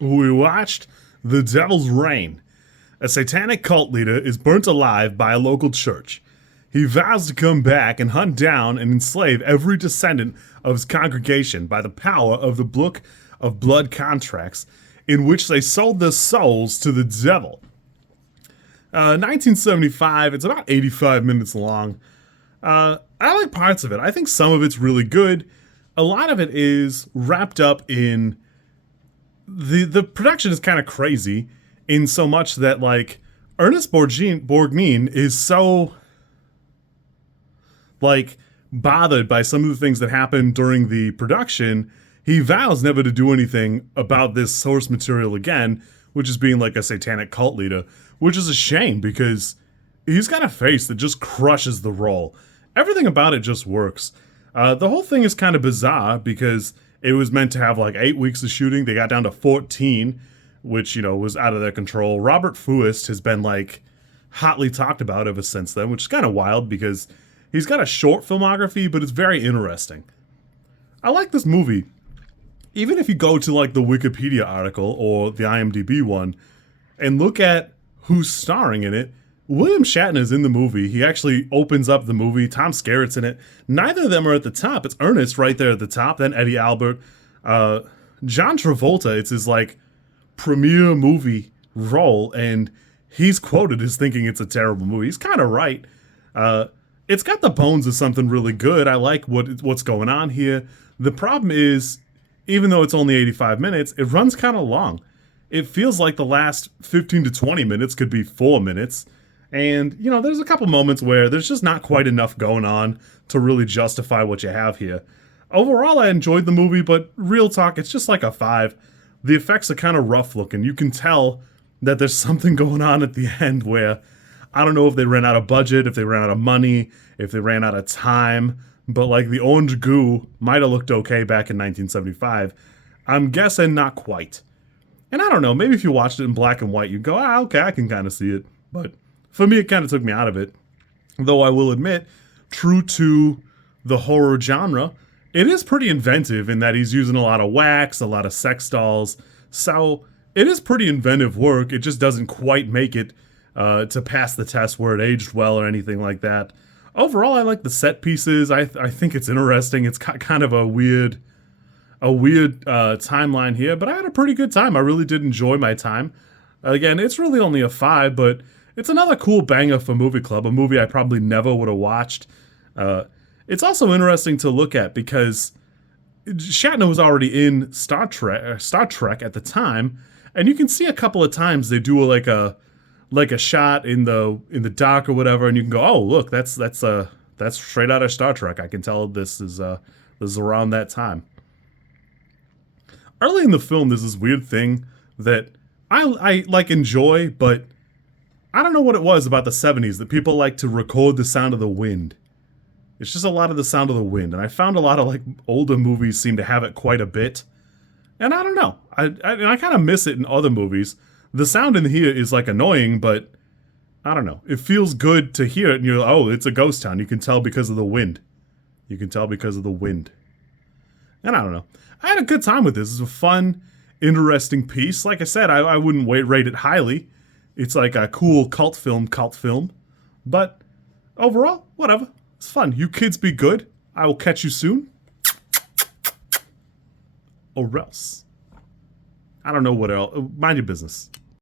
We watched The Devil's Reign. A satanic cult leader is burnt alive by a local church. He vows to come back and hunt down and enslave every descendant of his congregation by the power of the Book of Blood contracts, in which they sold their souls to the devil. 1975, it's about 85 minutes long. I like parts of it. I think some of it's really good. A lot of it is wrapped up in the production is kind of crazy in so much that, like, Ernest Borgnine is so, like, bothered by some of the things that happened during the production. He vows never to do anything about this source material again, which is being like a satanic cult leader, which is a shame because he's got a face that just crushes the role. Everything about it just works. The whole thing is kind of bizarre because it was meant to have like 8 weeks of shooting. They got down to 14, which, you know, was out of their control. Robert Fuest has been like hotly talked about ever since then, which is kind of wild because he's got a short filmography, but it's very interesting. I like this movie. Even if you go to like the Wikipedia article or the IMDb one and look at who's starring in it, William Shatner's in the movie. He actually opens up the movie. Tom Skerritt's in it. Neither of them are at the top. It's Ernest right there at the top, then Eddie Albert. John Travolta, it's his like premiere movie role, and he's quoted as thinking it's a terrible movie. He's kind of right. It's got the bones of something really good. I like what's going on here. The problem is, even though it's only 85 minutes, it runs kind of long. It feels like the last 15 to 20 minutes could be 4 minutes. And, you know, there's a couple moments where there's just not quite enough going on to really justify what you have here. Overall, I enjoyed the movie, but real talk, it's just like a 5. The effects are kind of rough looking. You can tell that there's something going on at the end where I don't know if they ran out of budget, if they ran out of money, if they ran out of time, but like the orange goo might have looked okay back in 1975. I'm guessing not quite. And I don't know, maybe if you watched it in black and white, you'd go, okay, I can kind of see it. But for me, it kind of took me out of it. Though I will admit, true to the horror genre, it is pretty inventive in that he's using a lot of wax, a lot of sex dolls. So it is pretty inventive work. It just doesn't quite make it to pass the test where it aged well or anything like that. Overall, I like the set pieces. I think it's interesting. It's kind of a weird timeline here, but I had a pretty good time. I really did enjoy my time. Again, it's really only a 5, but it's another cool banger for Movie Club, a movie I probably never would have watched. It's also interesting to look at because Shatner was already in Star Trek at the time, and you can see a couple of times they do like a shot in the dock or whatever, and you can go, oh look, that's straight out of Star Trek. I can tell this is around that time. Early in the film, there's this weird thing that I like enjoy, but I don't know what it was about the 70s that people like to record the sound of the wind. It's just a lot of the sound of the wind, and I found a lot of like older movies seem to have it quite a bit. And I don't know, I kind of miss it in other movies. The sound in here is like annoying, but I don't know. It feels good to hear it, and you're like, oh, it's a ghost town. You can tell because of the wind. And I don't know. I had a good time with this. It's a fun, interesting piece. Like I said, I wouldn't rate it highly. It's like a cool cult film. But overall, whatever. It's fun. You kids be good. I will catch you soon. Or else. I don't know what else. Mind your business.